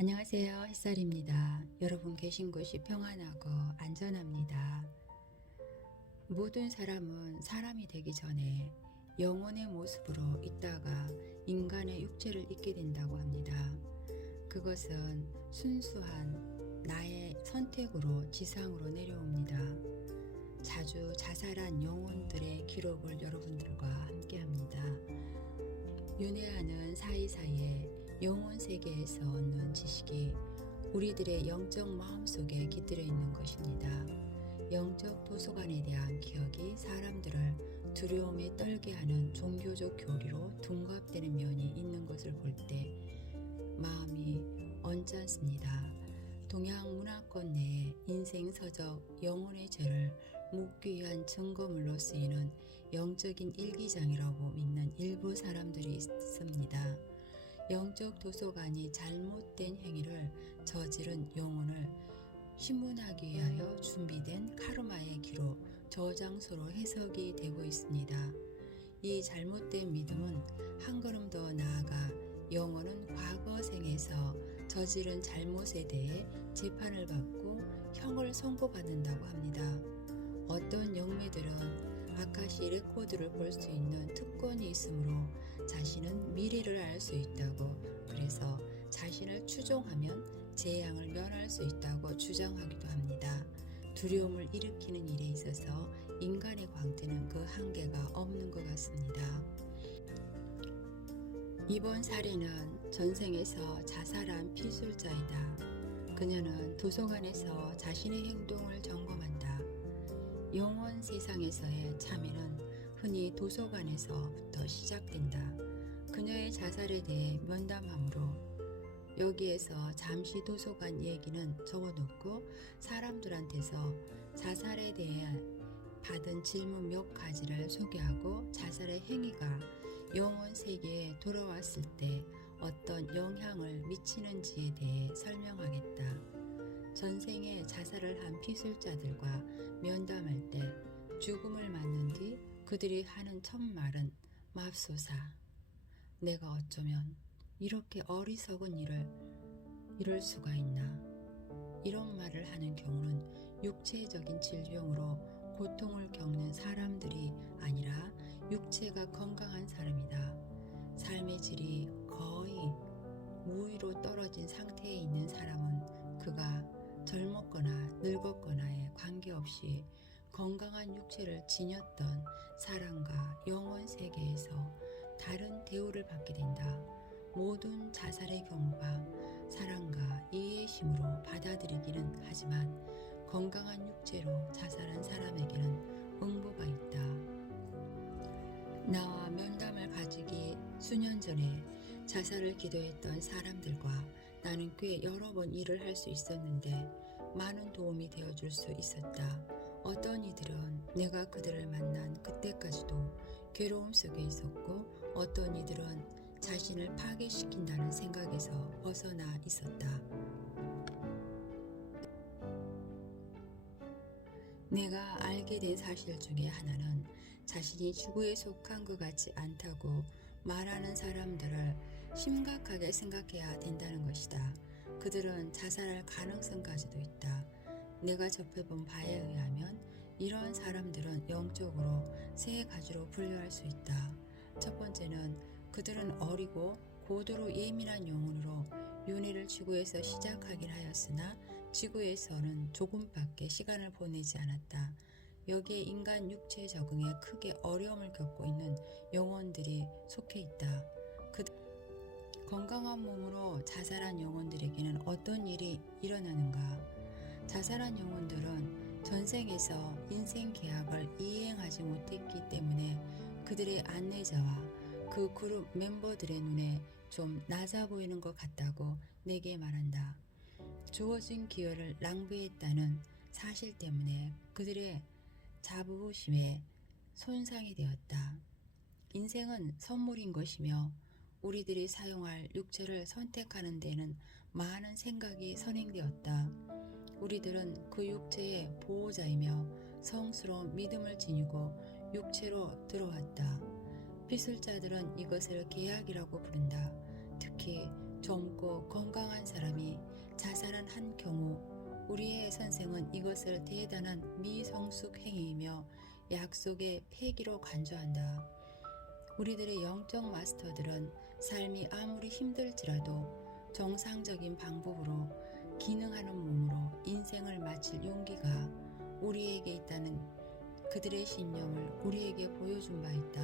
안녕하세요. 햇살입니다. 여러분 계신 곳이 평안하고 안전합니다. 모든 사람은 사람이 되기 전에 영혼의 모습으로 있다가 인간의 육체를 입게 된다고 합니다. 그것은 순수한 나의 선택으로 지상으로 내려옵니다. 자주 자살한 영혼들의 기록을 여러분들과 함께 합니다. 윤회하는 사이사이에 영혼 세계에서 얻는 지식이 우리들의 영적 마음속에 깃들어 있는 것입니다. 영적 도서관에 대한 기억이 사람들을 두려움에 떨게 하는 종교적 교리로 둔갑되는 면이 있는 것을 볼 때 마음이 언짢습니다. 동양 문화권 내에 인생 서적 영혼의 죄를 묻기 위한 증거물로 쓰이는 영적인 일기장이라고 믿는 일부 사람들이 있습니다. 영적 도서관이 잘못된 행위를 저지른 영혼을 신문하기 위하여 준비된 카르마의 기록, 저장소로 해석이 되고 있습니다. 이 잘못된 믿음은 한 걸음 더 나아가 영혼은 과거 생에서 저지른 잘못에 대해 재판을 받고 형을 선고받는다고 합니다. 어떤 영매들은 아카시 레코드를 볼 수 있는 특권이 있으므로 자신은 미래를 알 수 있다고, 그래서 자신을 추종하면 재앙을 면할 수 있다고 주장하기도 합니다. 두려움을 일으키는 일에 있어서 인간의 광대는 그 한계가 없는 것 같습니다. 이번 사례는 전생에서 자살한 피술자이다. 그녀는 도서관에서 자신의 행동을 점검한다. 영원 세상에서의 참여는 흔히 도서관에서부터 시작된다. 그녀의 자살에 대해 면담함으로 여기에서 잠시 도서관 얘기는 적어놓고 사람들한테서 자살에 대해 받은 질문 몇 가지를 소개하고 자살의 행위가 영혼 세계에 돌아왔을 때 어떤 영향을 미치는지에 대해 설명하겠다. 전생에 자살을 한 피술자들과 면담할 때 죽음을 맞는 뒤 그들이 하는 첫 말은 맙소사, 내가 어쩌면 이렇게 어리석은 일을 이룰 수가 있나. 이런 말을 하는 경우는 육체적인 질병으로 고통을 겪는 사람들이 아니라 육체가 건강한 사람이다. 삶의 질이 거의 무위로 떨어진 상태에 있는 사람은 그가 젊었거나 늙었거나에 관계없이 건강한 육체를 지녔던 사람과 영혼 세계에서 다른 대우를 받게 된다. 모든 자살의 경우가 사랑과 이해심으로 받아들이기는 하지만 건강한 육체로 자살한 사람에게는 응보가 있다. 나와 면담을 가지기 수년 전에 자살을 기도했던 사람들과 나는 꽤 여러 번 일을 할 수 있었는데 많은 도움이 되어줄 수 있었다. 어떤 이들은 내가 그들을 만난 그때까지도 괴로움 속에 있었고, 어떤 이들은 자신을 파괴시킨다는 생각에서 벗어나 있었다. 내가 알게 된 사실 중에 하나는 자신이 지구에 속한 것 같지 않다고 말하는 사람들을 심각하게 생각해야 된다는 것이다. 그들은 자살할 가능성까지도 있다. 내가 접해본 바에 의하면 이러한 사람들은 영적으로 세 가지로 분류할 수 있다. 첫 번째는 그들은 어리고 고도로 예민한 영혼으로 윤회를 지구에서 시작하긴 하였으나 지구에서는 조금밖에 시간을 보내지 않았다. 여기에 인간 육체 적응에 크게 어려움을 겪고 있는 영혼들이 속해 있다. 건강한 몸으로 자살한 영혼들에게는 어떤 일이 일어나는가? 자살한 영혼들은 전생에서 인생 계약을 이행하지 못했기 때문에 그들의 안내자와 그 그룹 멤버들의 눈에 좀 낮아 보이는 것 같다고 내게 말한다. 주어진 기회를 낭비했다는 사실 때문에 그들의 자부심에 손상이 되었다. 인생은 선물인 것이며 우리들이 사용할 육체를 선택하는 데는 많은 생각이 선행되었다. 우리들은 그 육체의 보호자이며 성스러운 믿음을 지니고 육체로 들어왔다. 피술자들은 이것을 계약이라고 부른다. 특히 젊고 건강한 사람이 자살한 한 경우 우리의 선생은 이것을 대단한 미성숙 행위이며 약속의 폐기로 간주한다. 우리들의 영적 마스터들은 삶이 아무리 힘들지라도 정상적인 방법으로 기능하는 몸으로 인생을 마칠 용기가 우리에게 있다는 그들의 신념을 우리에게 보여준 바 있다.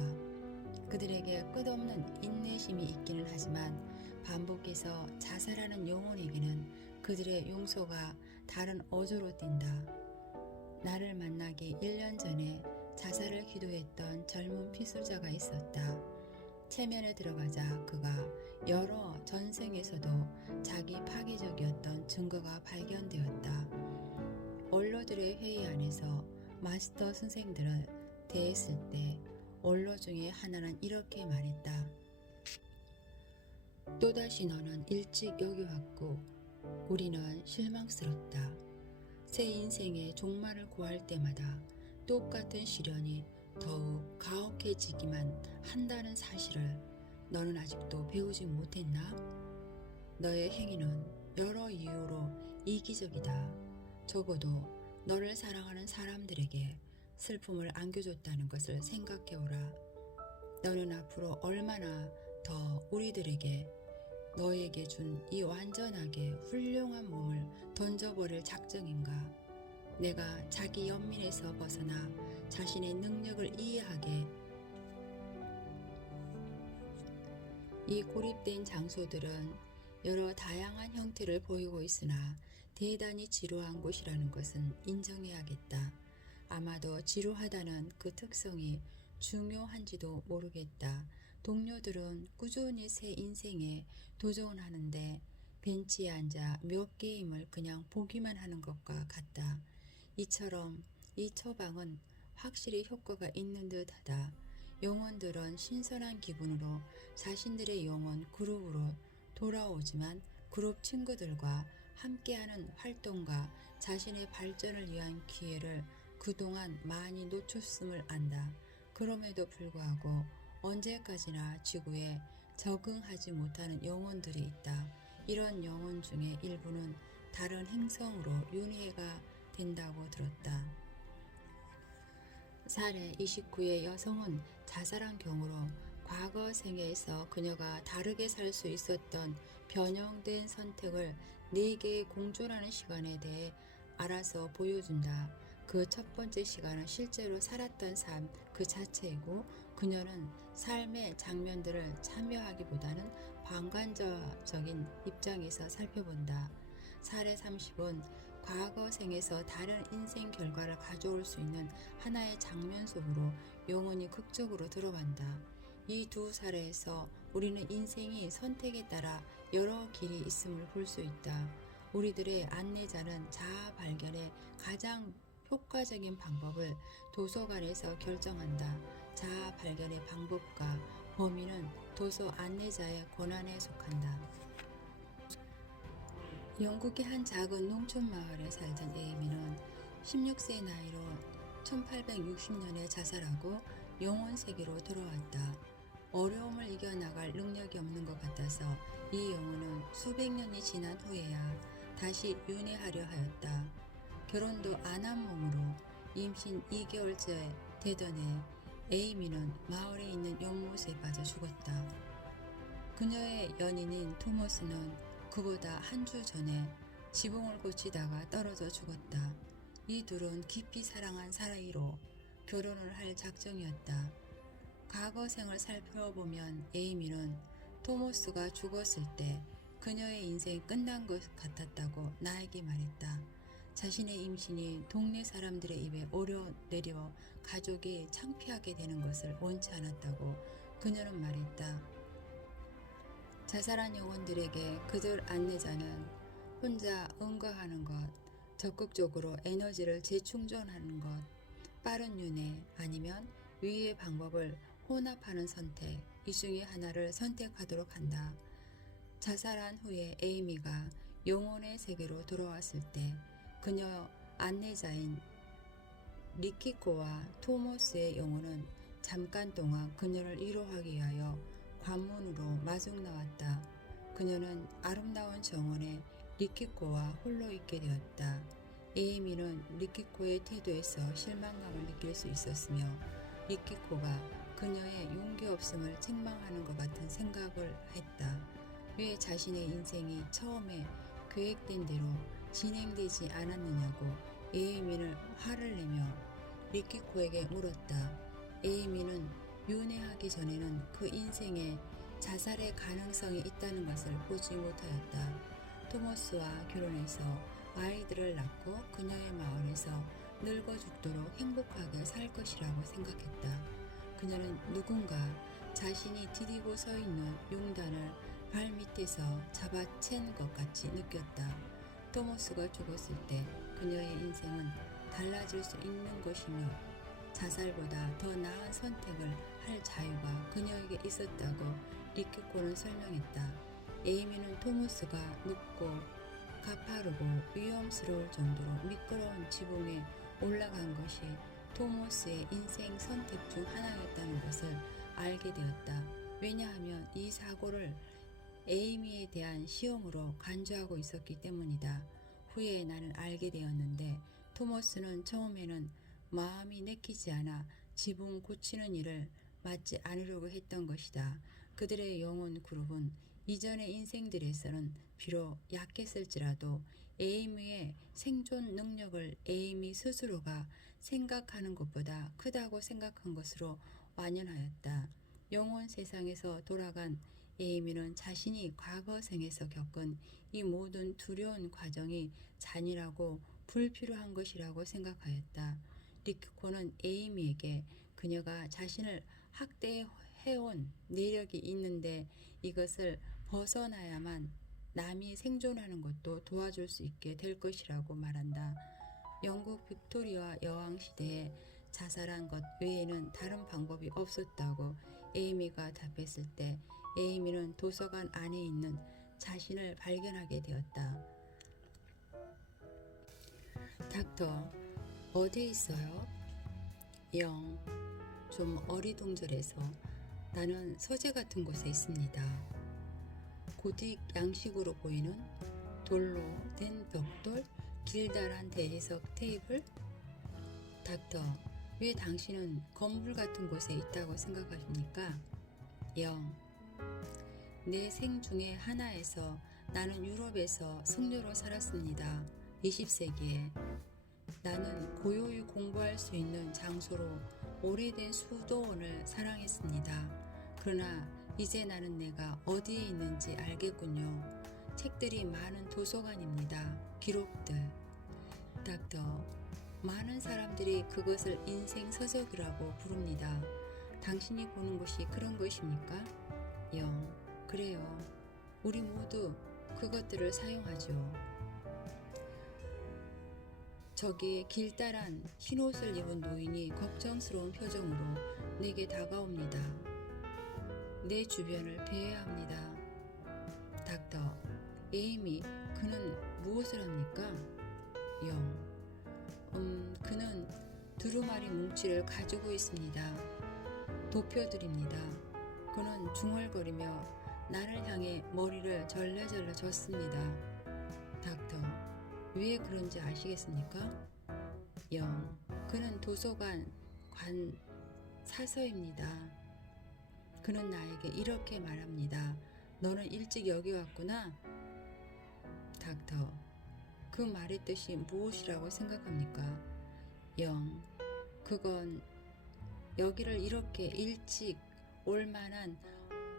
그들에게 끝없는 인내심이 있기는 하지만 반복해서 자살하는 영혼에게는 그들의 용서가 다른 어조로 띈다. 나를 만나기 1년 전에 자살을 기도했던 젊은 피술자가 있었다. 체면에 들어가자 그가 여러 전생에서도 자기 파괴적이었던 증거가 발견되었다. 원로들의 회의 안에서 마스터 선생들을 대했을 때 원로 중에 하나는 이렇게 말했다. 또다시 너는 일찍 여기 왔고 우리는 실망스럽다. 새 인생의 종말을 구할 때마다 똑같은 시련이 더욱 가혹해지기만 한다는 사실을 너는 아직도 배우지 못했나? 너의 행위는 여러 이유로 이기적이다. 적어도 너를 사랑하는 사람들에게 슬픔을 안겨줬다는 것을 생각해오라. 너는 앞으로 얼마나 더 우리들에게 너에게 준 이 완전하게 훌륭한 몸을 던져버릴 작정인가? 내가 자기 연민에서 벗어나 자신의 능력을 이해하게 이 고립된 장소들은 여러 다양한 형태를 보이고 있으나 대단히 지루한 곳이라는 것은 인정해야겠다. 아마도 지루하다는 그 특성이 중요한지도 모르겠다. 동료들은 꾸준히 새 인생에 도전을 하는데 벤치에 앉아 몇 게임을 그냥 보기만 하는 것과 같다. 이처럼 이 처방은 확실히 효과가 있는 듯하다. 영혼들은 신선한 기분으로 자신들의 영혼 그룹으로 돌아오지만 그룹 친구들과 함께하는 활동과 자신의 발전을 위한 기회를 그동안 많이 놓쳤음을 안다. 그럼에도 불구하고 언제까지나 지구에 적응하지 못하는 영혼들이 있다. 이런 영혼 중에 일부는 다른 행성으로 윤회가 된다고 들었다. 사례 29의 여성은 자살한 경우로 과거 생에서 그녀가 다르게 살 수 있었던 변형된 선택을 4개의 공존하는 시간에 대해 알아서 보여준다. 그 첫 번째 시간은 실제로 살았던 삶 그 자체이고 그녀는 삶의 장면들을 참여하기보다는 방관자적인 입장에서 살펴본다. 사례 30은 과거 생에서 다른 인생 결과를 가져올 수 있는 하나의 장면 속으로 영혼이 극적으로 들어간다. 이 두 사례에서 우리는 인생이 선택에 따라 여러 길이 있음을 볼 수 있다. 우리들의 안내자는 자아 발견의 가장 효과적인 방법을 도서관에서 결정한다. 자아 발견의 방법과 범위는 도서 안내자의 권한에 속한다. 영국의 한 작은 농촌 마을에 살던 에이미는 16세 나이로 1860년에 자살하고 영혼 세계로 돌아왔다. 어려움을 이겨나갈 능력이 없는 것 같아서 이 영혼은 수백 년이 지난 후에야 다시 윤회하려 하였다. 결혼도 안 한 몸으로 임신 2개월째 되던 해 에이미는 마을에 있는 연못에 빠져 죽었다. 그녀의 연인인 토머스는 그보다 한 주 전에 지붕을 고치다가 떨어져 죽었다. 이 둘은 깊이 사랑한 사이로 결혼을 할 작정이었다. 과거 생을 살펴보면 에이미는 토머스가 죽었을 때 그녀의 인생이 끝난 것 같았다고 나에게 말했다. 자신의 임신이 동네 사람들의 입에 오르내려 가족이 창피하게 되는 것을 원치 않았다고 그녀는 말했다. 자살한 영혼들에게 그들 안내자는 혼자 응가하는 것, 적극적으로 에너지를 재충전하는 것, 빠른 윤회 아니면 위의 방법을 혼합하는 선택, 이 중에 하나를 선택하도록 한다. 자살한 후에 에이미가 영혼의 세계로 돌아왔을 때 그녀 안내자인 리키코와 토머스의 영혼은 잠깐 동안 그녀를 위로하기 위하여 관문으로 마중 나왔다. 그녀는 아름다운 정원에 리키코와 홀로 있게 되었다. 에이미는 리키코의 태도에서 실망감을 느낄 수 있었으며 리키코가 그녀의 용기 없음을 책망하는 것 같은 생각을 했다. 왜 자신의 인생이 처음에 계획된 대로 진행되지 않았느냐고 에이미는 화를 내며 리키코에게 물었다. 에이미는 윤회하기 전에는 그 인생에 자살의 가능성이 있다는 것을 보지 못하였다. 토머스와 결혼해서 아이들을 낳고 그녀의 마을에서 늙어 죽도록 행복하게 살 것이라고 생각했다. 그녀는 누군가 자신이 디디고 서 있는 용단을 발밑에서 잡아챈 것 같이 느꼈다. 토머스가 죽었을 때 그녀의 인생은 달라질 수 있는 것이며 자살보다 더 나은 선택을 할 자유가 그녀에게 있었다고 리키코는 설명했다. 에이미는 토머스가 눕고 가파르고 위험스러울 정도로 미끄러운 지붕에 올라간 것이 토머스의 인생 선택 중 하나였다는 것을 알게 되었다. 왜냐하면 이 사고를 에이미에 대한 시험으로 간주하고 있었기 때문이다. 후에 나는 알게 되었는데 토머스는 처음에는 마음이 내키지 않아 지붕 고치는 일을 맡지 않으려고 했던 것이다. 그들의 영혼 그룹은 이전의 인생들에서는 비록 약했을지라도 에이미의 생존 능력을 에이미 스스로가 생각하는 것보다 크다고 생각한 것으로 완연하였다. 영혼 세상에서 돌아간 에이미는 자신이 과거 생에서 겪은 이 모든 두려운 과정이 잔인하고 불필요한 것이라고 생각하였다. 리키코는 에이미에게 그녀가 자신을 학대해온 내력이 있는데 이것을 벗어나야만 남이 생존하는 것도 도와줄 수 있게 될 것이라고 말한다. 영국 빅토리아 여왕 시대에 자살한 것 외에는 다른 방법이 없었다고 에이미가 답했을 때 에이미는 도서관 안에 있는 자신을 발견하게 되었다. 닥터, 어디 있어요? 영, 좀 어리둥절해서 나는 서재 같은 곳에 있습니다. 고딕 양식으로 보이는 돌로 된 벽돌, 길다란 대리석 테이블? 닥터, 왜 당신은 건물 같은 곳에 있다고 생각하십니까? 영, 내 생 중에 하나에서 나는 유럽에서 승려로 살았습니다. 20세기에 나는 고요히 공부할 수 있는 장소로 오래된 수도원을 사랑했습니다. 그러나 이제 나는 내가 어디에 있는지 알겠군요. 책들이 많은 도서관입니다. 기록들. 닥터, 많은 사람들이 그것을 인생 서적이라고 부릅니다. 당신이 보는 곳이 그런 것입니까? 영, 그래요. 우리 모두 그것들을 사용하죠. 저기에 길다란 흰옷을 입은 노인이 걱정스러운 표정으로 내게 다가옵니다. 내 주변을 배회합니다. 닥터, 에이미, 그는 무엇을 합니까? 영, 그는 두루마리 뭉치를 가지고 있습니다. 도표들입니다. 그는 중얼거리며 나를 향해 머리를 절레절레 젓습니다. 닥터, 왜 그런지 아시겠습니까? 영, 그는 도서관 관 사서입니다. 그는 나에게 이렇게 말합니다. 너는 일찍 여기 왔구나? 닥터, 그 말의 뜻이 무엇이라고 생각합니까? 영, 그건 여기를 이렇게 일찍 올 만한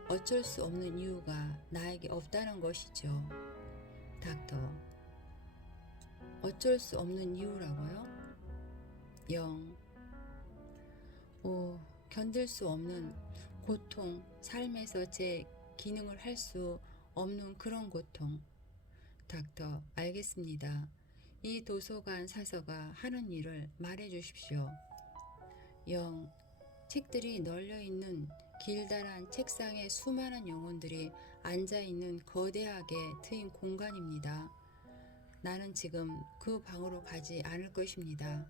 어쩔 수 없는 이유가 나에게 없다는 것이죠. 닥터, 어쩔 수 없는 이유라고요? 영, 견딜 수 없는 고통, 삶에서 제 기능을 할 수 없는 그런 고통. 닥터, 알겠습니다. 이 도서관 사서가 하는 일을 말해 주십시오. 영, 책들이 널려있는 길다란 책상에 수많은 영혼들이 앉아있는 거대하게 트인 공간입니다. 나는 지금 그 방으로 가지 않을 것입니다.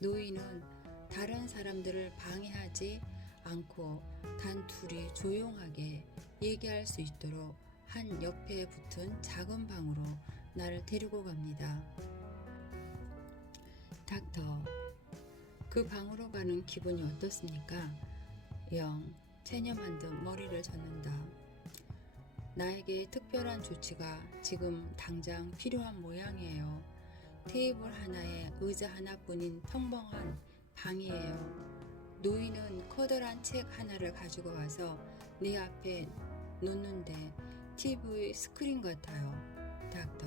노인은 다른 사람들을 방해하지 않고 단 둘이 조용하게 얘기할 수 있도록 한 옆에 붙은 작은 방으로 나를 데리고 갑니다. 닥터, 그 방으로 가는 기분이 어떻습니까? 영, 체념한 듯 머리를 젓는다. 나에게 특별한 조치가 지금 당장 필요한 모양이에요. 테이블 하나에 의자 하나뿐인 평범한 방이에요. 노인은 커다란 책 하나를 가지고 와서 내 앞에 놓는데 TV 스크린 같아요. 닥터,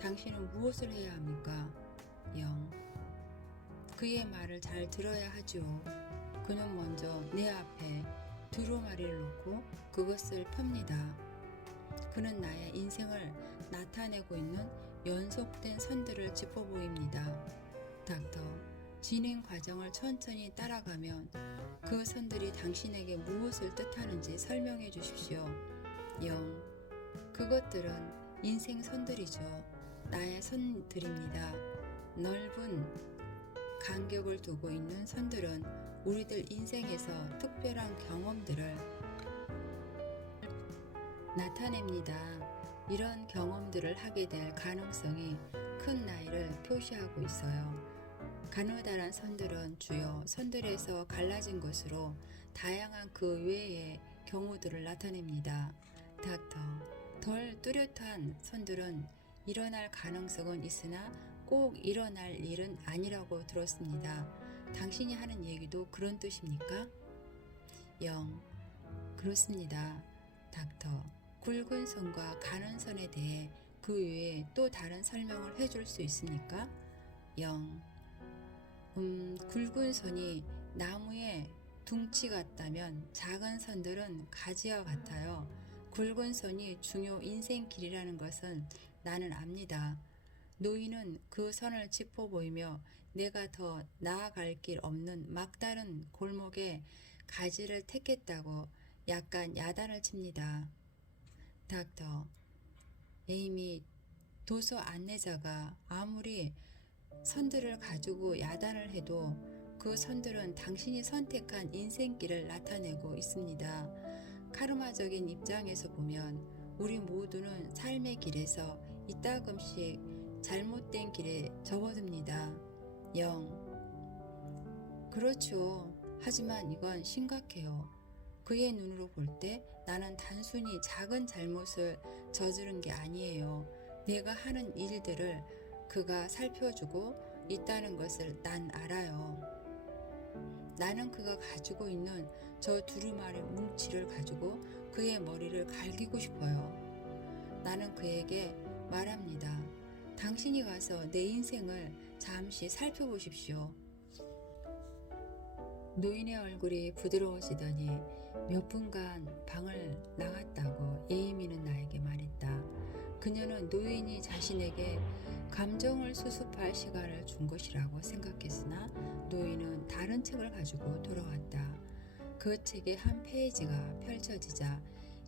당신은 무엇을 해야 합니까? 영, 그의 말을 잘 들어야 하죠. 그는 먼저 내 앞에 두루마리를 놓고 그것을 펴니다. 그는 나의 인생을 나타내고 있는 연속된 선들을 짚어 보입니다. 닥터, 진행 과정을 천천히 따라가면 그 선들이 당신에게 무엇을 뜻하는지 설명해 주십시오. 영, 그것들은 인생 선들이죠. 나의 선들입니다. 넓은 간격을 두고 있는 선들은 우리들 인생에서 특별한 경험들을 나타냅니다. 이런 경험들을 하게 될 가능성이 큰 나이를 표시하고 있어요. 가느다란 선들은 주요 선들에서 갈라진 것으로 다양한 그 외의 경우들을 나타냅니다. 닥터, 덜 뚜렷한 선들은 일어날 가능성은 있으나 꼭 일어날 일은 아니라고 들었습니다. 당신이 하는 얘기도 그런 뜻입니까? 영, 그렇습니다. 닥터, 굵은 선과 가는 선에 대해 그 외에 또 다른 설명을 해줄 수 있습니까? 영, 굵은 선이 나무의 둥치 같다면 작은 선들은 가지와 같아요. 굵은 선이 중요 인생길이라는 것은 나는 압니다. 노인은 그 선을 짚어 보이며 내가 더 나아갈 길 없는 막다른 골목에 가지를 택했다고 약간 야단을 칩니다. 닥터, 에이미, 도서 안내자가 아무리 선들을 가지고 야단을 해도 그 선들은 당신이 선택한 인생길을 나타내고 있습니다. 카르마적인 입장에서 보면 우리 모두는 삶의 길에서 이따금씩 잘못된 길에 접어듭니다. 영, 그렇죠. 하지만 이건 심각해요. 그의 눈으로 볼 때 나는 단순히 작은 잘못을 저지른 게 아니에요. 내가 하는 일들을 그가 살펴주고 있다는 것을 난 알아요. 나는 그가 가지고 있는 저 두루마리 뭉치를 가지고 그의 머리를 갈기고 싶어요. 나는 그에게 말합니다. 당신이 가서 내 인생을 잠시 살펴보십시오. 노인의 얼굴이 부드러워지더니 몇 분간 방을 나갔다고 에이미는 나에게 말했다. 그녀는 노인이 자신에게 감정을 수습할 시간을 준 것이라고 생각했으나 노인은 다른 책을 가지고 돌아왔다. 그 책의 한 페이지가 펼쳐지자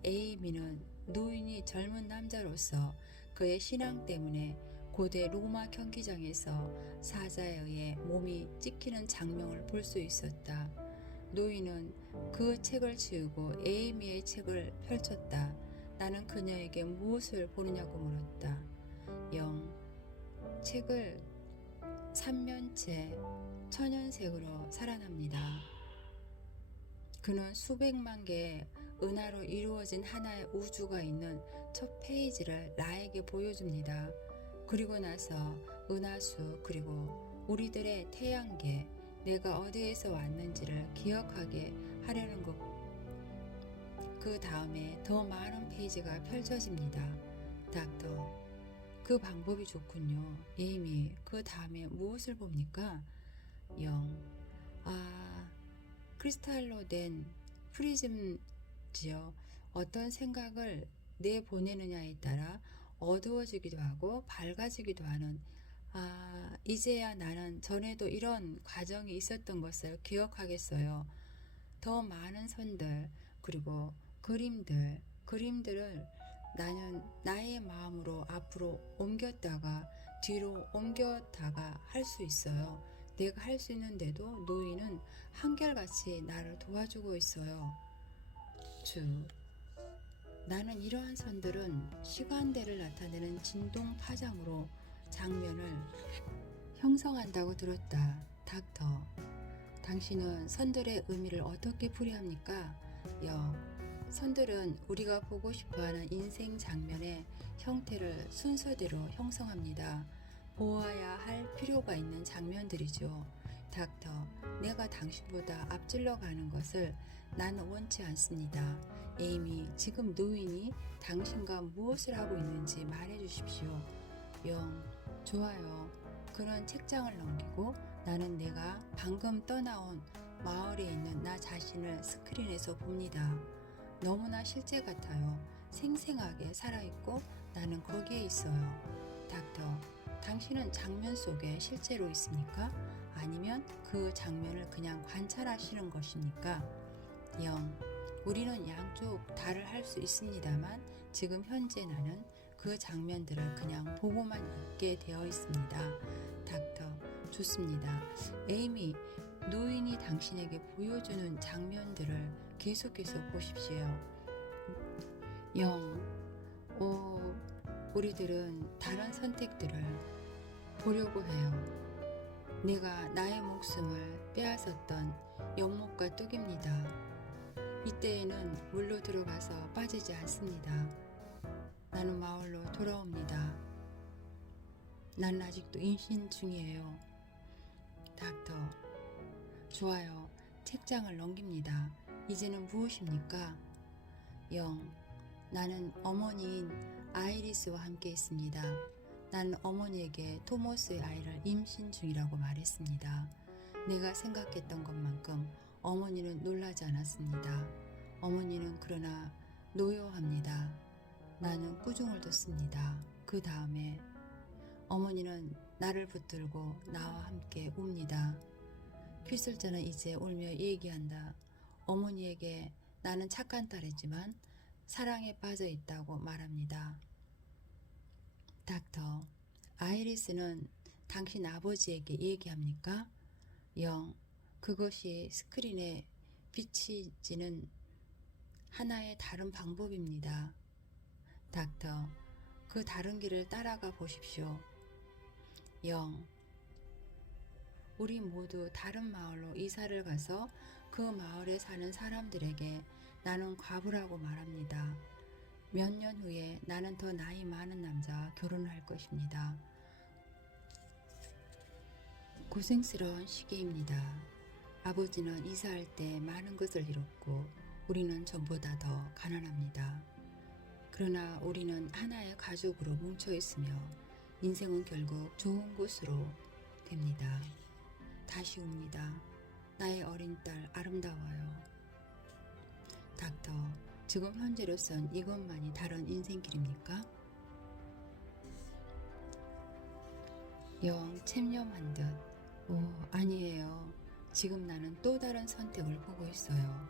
에이미는 노인이 젊은 남자로서 그의 신앙 때문에 고대 로마 경기장에서 사자에 의해 몸이 찢기는 장면을 볼 수 있었다. 노인은 그 책을 지우고 에이미의 책을 펼쳤다. 나는 그녀에게 무엇을 보느냐고 물었다. 영, 책을 3면체 천연색으로 살아납니다. 그는 수백만 개의 은하로 이루어진 하나의 우주가 있는 첫 페이지를 나에게 보여줍니다. 그리고 나서 은하수 그리고 우리들의 태양계, 내가 어디에서 왔는지를 기억하게 하려는 것. 그 다음에 더 많은 페이지가 펼쳐집니다. 닥터, 그 방법이 좋군요. 에이미, 그 다음에 무엇을 봅니까? 영, 크리스탈로 된 프리즘지요. 어떤 생각을 내보내느냐에 따라 어두워지기도 하고 밝아지기도 하는, 이제야 나는 전에도 이런 과정이 있었던 것을 기억하겠어요. 더 많은 선들 그리고 그림들을 나는 나의 마음으로 앞으로 옮겼다가 뒤로 옮겼다가 할 수 있어요. 내가 할 수 있는데도 노인은 한결같이 나를 도와주고 있어요. 주 나는 이러한 선들은 시간대를 나타내는 진동 파장으로 장면을 형성한다고 들었다. 닥터, 당신은 선들의 의미를 어떻게 풀이합니까? 선들은 우리가 보고 싶어하는 인생 장면의 형태를 순서대로 형성합니다. 보아야 할 필요가 있는 장면들이죠. 닥터, 내가 당신보다 앞질러 가는 것을 나는 원치 않습니다. 에이미, 지금 노인이 당신과 무엇을 하고 있는지 말해 주십시오. 좋아요. 그는 책장을 넘기고 나는 내가 방금 떠나온 마을에 있는 나 자신을 스크린에서 봅니다. 너무나 실제 같아요. 생생하게 살아있고 나는 거기에 있어요. 닥터, 당신은 장면 속에 실제로 있습니까? 아니면 그 장면을 그냥 관찰하시는 것입니까? 우리는 양쪽 다를 할 수 있습니다만 지금 현재 나는 그 장면들을 그냥 보고만 있게 되어 있습니다. 닥터, 좋습니다. 에이미, 노인이 당신에게 보여주는 장면들을 계속해서 보십시오. 우리들은 다른 선택들을 보려고 해요. 내가 나의 목숨을 빼앗았던 연못과 뚝입니다. 이때에는 물로 들어가서 빠지지 않습니다. 나는 마을로 돌아옵니다. 나는 아직도 임신 중이에요. 닥터, 좋아요. 책장을 넘깁니다. 이제는 무엇입니까? 나는 어머니인 아이리스와 함께 있습니다. 나는 어머니에게 토머스의 아이를 임신 중이라고 말했습니다. 내가 생각했던 것만큼 어머니는 놀라지 않았습니다. 어머니는 그러나 노여합니다. 나는 꾸중을 뒀습니다. 그 다음에 어머니는 나를 붙들고 나와 함께 웁니다. 필술자는 이제 울며 얘기한다. 어머니에게 나는 착한 딸이지만 사랑에 빠져 있다고 말합니다. 닥터, 아이리스는 당신 아버지에게 얘기합니까? 그것이 스크린에 비치지는 하나의 다른 방법입니다. 닥터, 그 다른 길을 따라가 보십시오. 우리 모두 다른 마을로 이사를 가서 그 마을에 사는 사람들에게 나는 과부라고 말합니다. 몇 년 후에 나는 더 나이 많은 남자와 결혼을 할 것입니다. 고생스러운 시기입니다. 아버지는 이사할 때 많은 것을 잃었고 우리는 전보다 더 가난합니다. 그러나 우리는 하나의 가족으로 뭉쳐 있으며 인생은 결국 좋은 곳으로 됩니다. 다시 옵니다. 나의 어린 딸 아름다워요. 닥터, 지금 현재로선 이것만이 다른 인생길입니까? 체념한 듯. 아니에요. 지금 나는 또 다른 선택을 보고 있어요.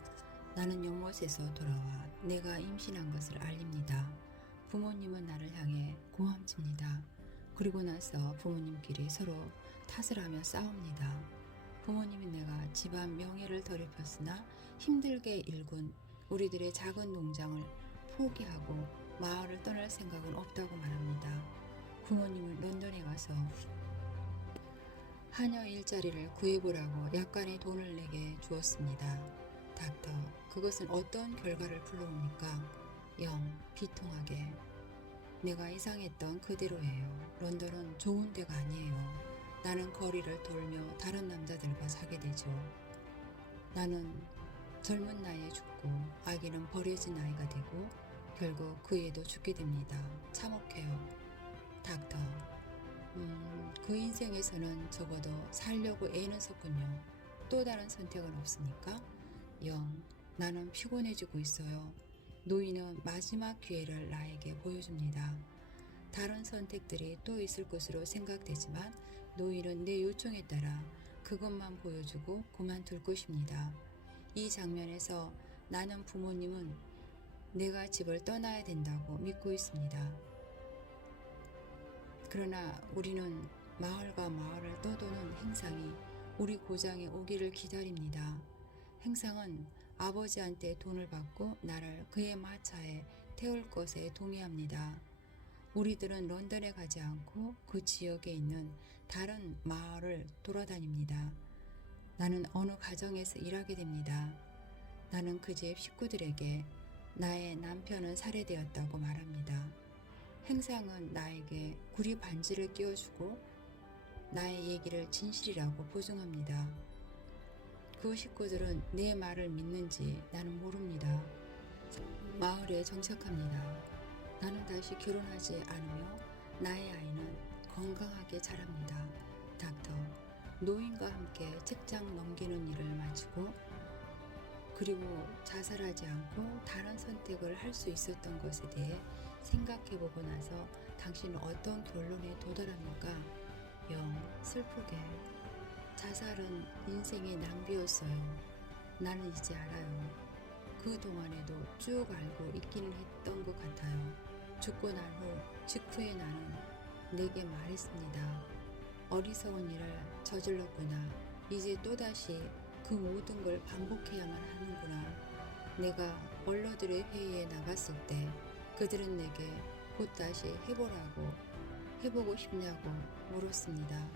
나는 연못에서 돌아와 내가 임신한 것을 알립니다. 부모님은 나를 향해 고함칩니다. 그리고 나서 부모님끼리 서로 탓을 하며 싸웁니다. 부모님이 내가 집안 명예를 더럽혔으나 힘들게 일군 우리들의 작은 농장을 포기하고 마을을 떠날 생각은 없다고 말합니다. 부모님은 런던에 가서 하녀 일자리를 구해보라고 약간의 돈을 내게 주었습니다. 닥터, 그것은 어떤 결과를 불러옵니까? 비통하게. 내가 이상했던 그대로예요. 런던은 좋은 데가 아니에요. 나는 거리를 돌며 다른 남자들과 자게 되죠. 나는 젊은 나이에 죽고 아기는 버려진 아이가 되고 결국 그 애도 죽게 됩니다. 참혹해요. 닥터, 그 인생에서는 적어도 살려고 애는 썼군요. 또 다른 선택은 없습니까? 나는 피곤해지고 있어요. 노인은 마지막 기회를 나에게 보여줍니다. 다른 선택들이 또 있을 것으로 생각되지만 노인은 내 요청에 따라 그것만 보여주고 그만둘 것입니다. 이 장면에서 나는 부모님은 내가 집을 떠나야 된다고 믿고 있습니다. 그러나 우리는 마을과 마을을 떠도는 행상이 우리 고장에 오기를 기다립니다. 행상은 아버지한테 돈을 받고 나를 그의 마차에 태울 것에 동의합니다. 우리들은 런던에 가지 않고 그 지역에 있는 다른 마을을 돌아다닙니다. 나는 어느 가정에서 일하게 됩니다. 나는 그 집 식구들에게 나의 남편은 살해되었다고 말합니다. 행상은 나에게 구리 반지를 끼워주고 나의 얘기를 진실이라고 보증합니다. 그 식구들은 내 말을 믿는지 나는 모릅니다. 마을에 정착합니다. 나는 다시 결혼하지 않으며 나의 아이는 건강하게 자랍니다. 닥터, 노인과 함께 책장 넘기는 일을 마치고 그리고 자살하지 않고 다른 선택을 할 수 있었던 것에 대해 생각해보고 나서 당신은 어떤 결론에 도달합니까? 영 슬프게. 자살은 인생의 낭비였어요. 나는 이제 알아요. 그 동안에도 쭉 알고 있기는 했던 것 같아요. 죽고 난 후 직후에 나는 내게 말했습니다. 어리석은 일을 저질렀구나. 이제 또다시 그 모든 걸 반복해야만 하는구나. 내가 언러들의 회의에 나갔을 때 그들은 내게 곧 다시 해보고 싶냐고 물었습니다.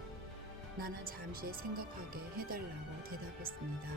나는 잠시 생각하게 해달라고 대답했습니다.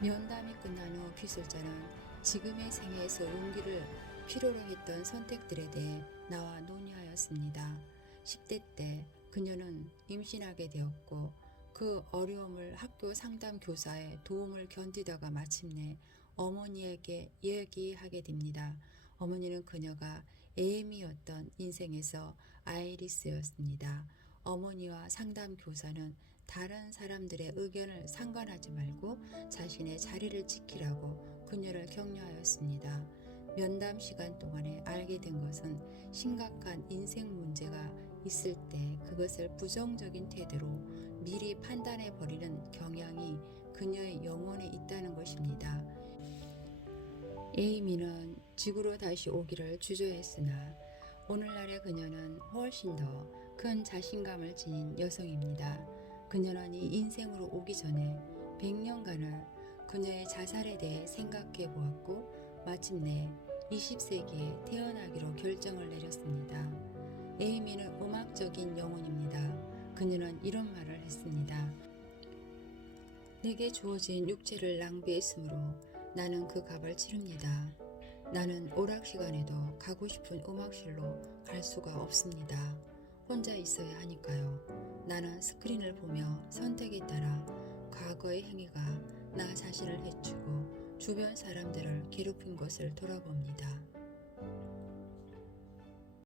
면담이 끝난 후 기술자는 지금의 생애에서 용기를 필요로 했던 선택들에 대해 나와 논의하였습니다. 10대 때 그녀는 임신하게 되었고 그 어려움을 학교 상담 교사의 도움을 견디다가 마침내 어머니에게 얘기하게 됩니다. 어머니는 그녀가 에이미였던 인생에서 아이리스였습니다. 어머니와 상담 교사는 다른 사람들의 의견을 상관하지 말고 자신의 자리를 지키라고 그녀를 격려하였습니다. 면담 시간 동안에 알게 된 것은 심각한 인생 문제가 있을 때 그것을 부정적인 태도로 미리 판단해버리는 경향이 그녀의 영혼에 있다는 것입니다. 에이미는 지구로 다시 오기를 주저했으나 오늘날의 그녀는 훨씬 더 큰 자신감을 지닌 여성입니다. 그녀는 이 인생으로 오기 전에 100년간을 그녀의 자살에 대해 생각해 보았고 마침내 20세기에 태어나기로 결정을 내렸습니다. 에이미는 음악적인 영혼입니다. 그녀는 이런 말을 했습니다. 내게 주어진 육체를 낭비했으므로 나는 그 값을 치릅니다. 나는 오락 시간에도 가고 싶은 음악실로 갈 수가 없습니다. 혼자 있어야 하니까요. 나는 스크린을 보며 선택에 따라 과거의 행위가 나 자신을 해치고 주변 사람들을 괴롭힌 것을 돌아봅니다.